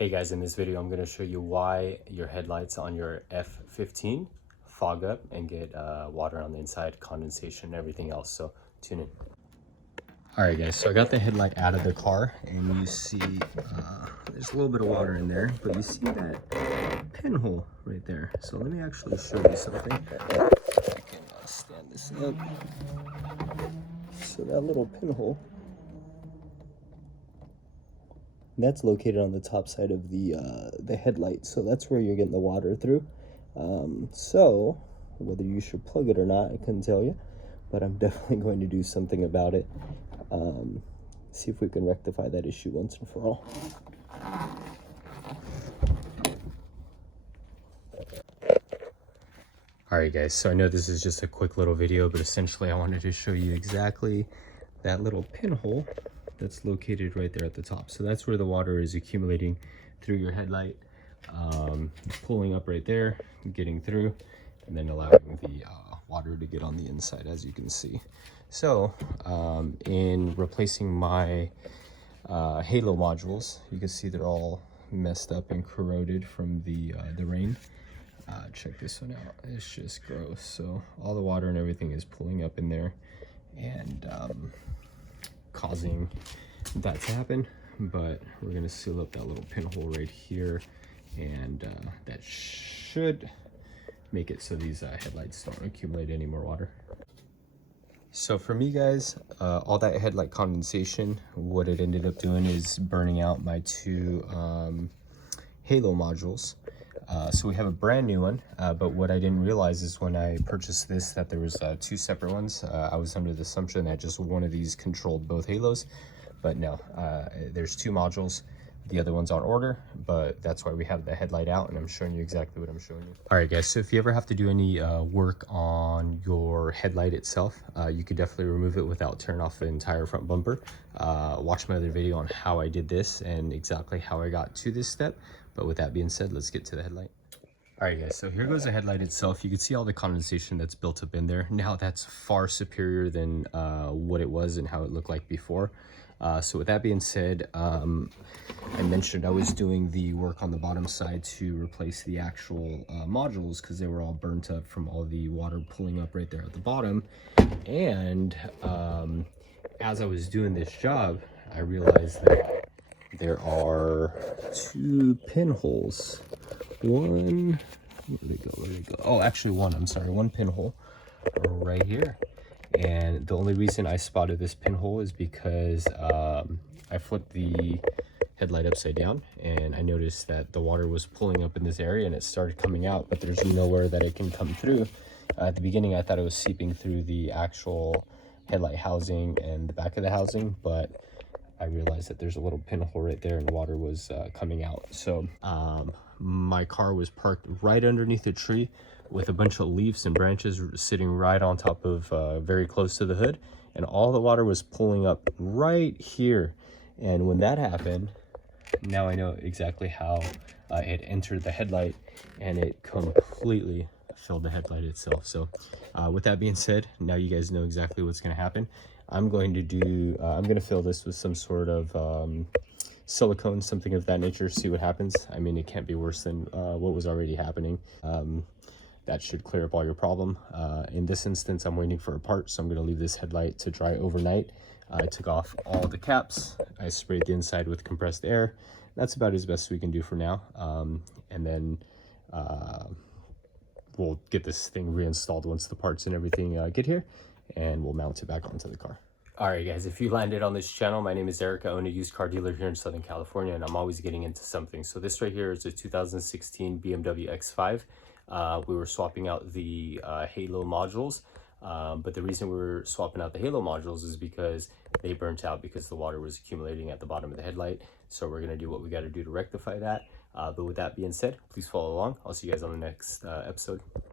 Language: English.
Hey guys, in this video I'm going to show you why your headlights on your F15 fog up and get water on the inside, condensation, and everything else. So tune in. Alright guys, so I got the headlight out of the car and you see there's a little bit of water in there, but you see that pinhole right there. So let me actually show you something. I can stand this up. So that little pinhole, that's located on the top side of the headlight, so that's where you're getting the water through. So whether you should plug it or not, I couldn't tell you, but I'm definitely going to do something about it. See if we can rectify that issue once and for all. Alright guys, so I know this is just a quick little video, but essentially I wanted to show you exactly that little pinhole that's located right there at the top. So that's where the water is accumulating through your headlight, pulling up right there, getting through, and then allowing the water to get on the inside, as you can see. So in replacing my halo modules, you can see they're all messed up and corroded from the rain. Check this one out. It's just gross. So all the water and everything is pulling up in there and causing that to happen. But we're going to seal up that little pinhole right here, and that should make it so these headlights don't accumulate any more water. So for me guys, all that headlight condensation, what it ended up doing is burning out my two halo modules. So we have a brand new one, but what I didn't realize is when I purchased this that there was two separate ones. I was under the assumption that just one of these controlled both halos, but no, there's two modules. The other one's on order, but that's why we have the headlight out, and I'm showing you exactly what I'm showing you. All right guys, so if you ever have to do any work on your headlight itself, you could definitely remove it without tearing off the entire front bumper. Watch my other video on how I did this and exactly how I got to this step. But with that being said, let's get to the headlight. All right guys, so here goes the headlight itself. You can see all the condensation that's built up in there. Now that's far superior than what it was and how it looked like before. So with that being said, I mentioned I was doing the work on the bottom side to replace the actual modules because they were all burnt up from all the water pulling up right there at the bottom. And as I was doing this job, I realized that there are two pinholes. One, where'd they go? Oh, actually one, I'm sorry, one pinhole right here. And the only reason I spotted this pinhole is because I flipped the headlight upside down and I noticed that the water was pulling up in this area and it started coming out, but there's nowhere that it can come through. At the beginning I thought it was seeping through the actual headlight housing and the back of the housing, but I realized that there's a little pinhole right there and water was coming out. So my car was parked right underneath a tree with a bunch of leaves and branches sitting right on top of very close to the hood, and all the water was pulling up right here. And when that happened, now I know exactly how it entered the headlight, and it completely filled the headlight itself. So with that being said, now you guys know exactly what's going to happen. I'm going to fill this with some sort of silicone, something of that nature, see what happens. I mean, it can't be worse than what was already happening. That should clear up all your problem. In this instance, I'm waiting for a part, so I'm going to leave this headlight to dry overnight. I took off all the caps. I sprayed the inside with compressed air. That's about as best we can do for now. And then we'll get this thing reinstalled once the parts and everything get here, and we'll mount it back onto the car. All right guys, if you landed on this channel, my name is Eric. I own a used car dealer here in Southern California, and I'm always getting into something. So this right here is a 2016 BMW X5. We were swapping out the halo modules, but the reason we were swapping out the halo modules is because they burnt out because the water was accumulating at the bottom of the headlight. So we're going to do what we got to do to rectify that. But with that being said, please follow along. I'll see you guys on the next episode.